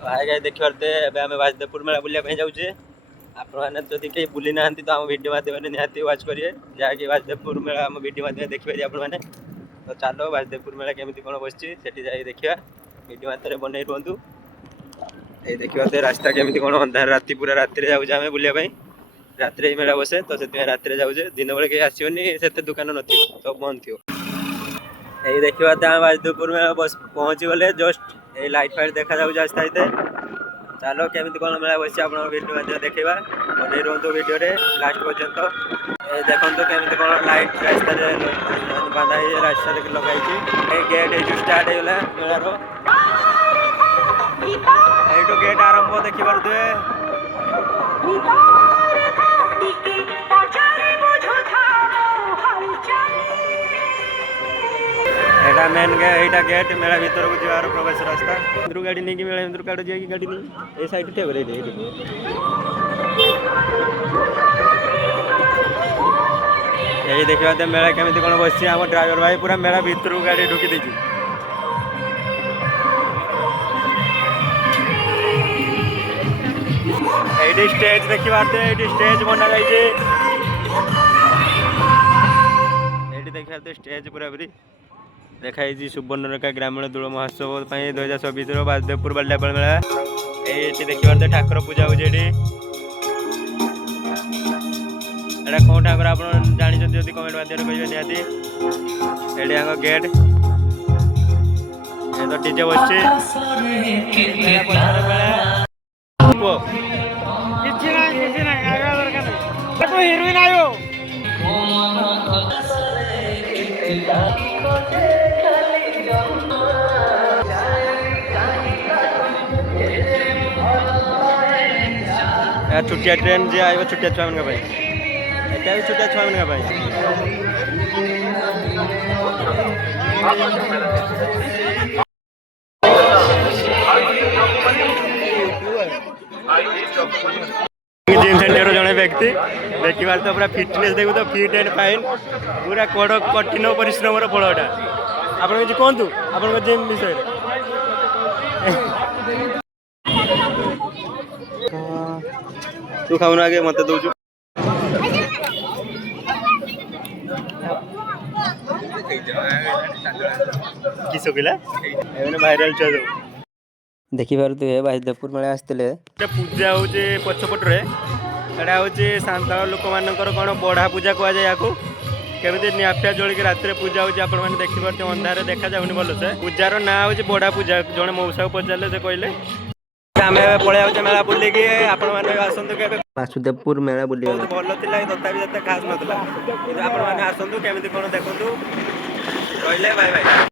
Hi guys देखि पारते एबे हमें वासुदेवपुर मेला बुलिया पे जाउछे। आपण माने जदि के बुली नाहंती तो हम वीडियो माध्यम निहाती वाच करिए जाके वासुदेवपुर मेला हम वीडियो माध्यम देखि पारि आपण माने। तो चलो वासुदेवपुर मेला केमिति कोन बसछि सेठी जाई देखिया वीडियो माध्यम बनै रहंतु। ए देखि पारते रास्ता केमिति कोन अंधार राती पूरा राती रे जाउछे हमें बुलिया पई। राती रे मेला बसे तो सेति राती रे जाउछे दिन बेले के आसीओनी सेते दुकान नथियो सब बंद थियो। ए देखि पारते हम वासुदेवपुर मेला बस पहुंची गले जस्ट ए लाइट फाइट देखा जाउ रास्ता इते। चलो केमिति कोन मेला बसि आपण वीडियो माध्यम देखैबा बनै रहंतु वीडियो रे लास्ट पर्यंत। ए देखंतु केमिति कोन लाइट रास्ता रे बांधा है रास्ता रे लगाई छी। ए गेट ए जो स्टार्ट हेला मेला रो ए तो गेट आरंभ देखि पारते। एटा मेन गे एटा गेट मेला भीतर को जीवार प्रवेश रास्ता। इंद्र गाड़ी नहीं कि मेला इंद्र काट जाई कि गाड़ी नहीं ए साइड टे बरे दे। यही देखिबा त मेला केमिति कोन बसछि हम ड्राइवर भाई पूरा मेला भीतर को गाड़ी ढुकी देछि। एडी स्टेज देखिबा त एडी स्टेज बना जाई छै। एडी देखिबा त स्टेज पूरा पूरी देखाई सुवर्णरेखा ग्रामीण दोल महोत्सव 2026 वासुदेवपुर बालियापाल मेला। ये देखिए ठाकुर पूजा हो कौन ठाकुर आप जानते कमेंट माध्यम कहे निहाती। ये गेट ये तो डीजे बसछि छुट्टिया ट्रेन जे आइब छुट्टिया छुआ मन एटा भी छुट्टिया छुआ मन जिम सेंटर जड़े व्यक्ति देखी बार तो पूरा फिटनेस देखो तो फिट एंड फाइन पूरा कठिन परिश्रम फलटा। आप कहतु आप जिम विषय तू खाऊन आगे मत दौचु कि सुखिला भाइराल छुआ सब देखि पारे वासुदेवपुर मेला आसते पूजा हूँ पछपटे एटा हूँ सांताल लोक मान कौन बढ़ा पूजा कहुए या केमी निआफिया जोड़िक राति पूजा होती आपने देखिपे अंधारे देखा जाऊनी भलसे पूजार ना हूँ बढ़ा पूजा जड़े मौसा को पचारे से कहले आम पलि मेला बुलिकी आपण मैंने आसतु के वासुदेवपुर मेला बुल भल थी तथा खास नाला आप आसतु केमी कौन देखु रही बाय बाय।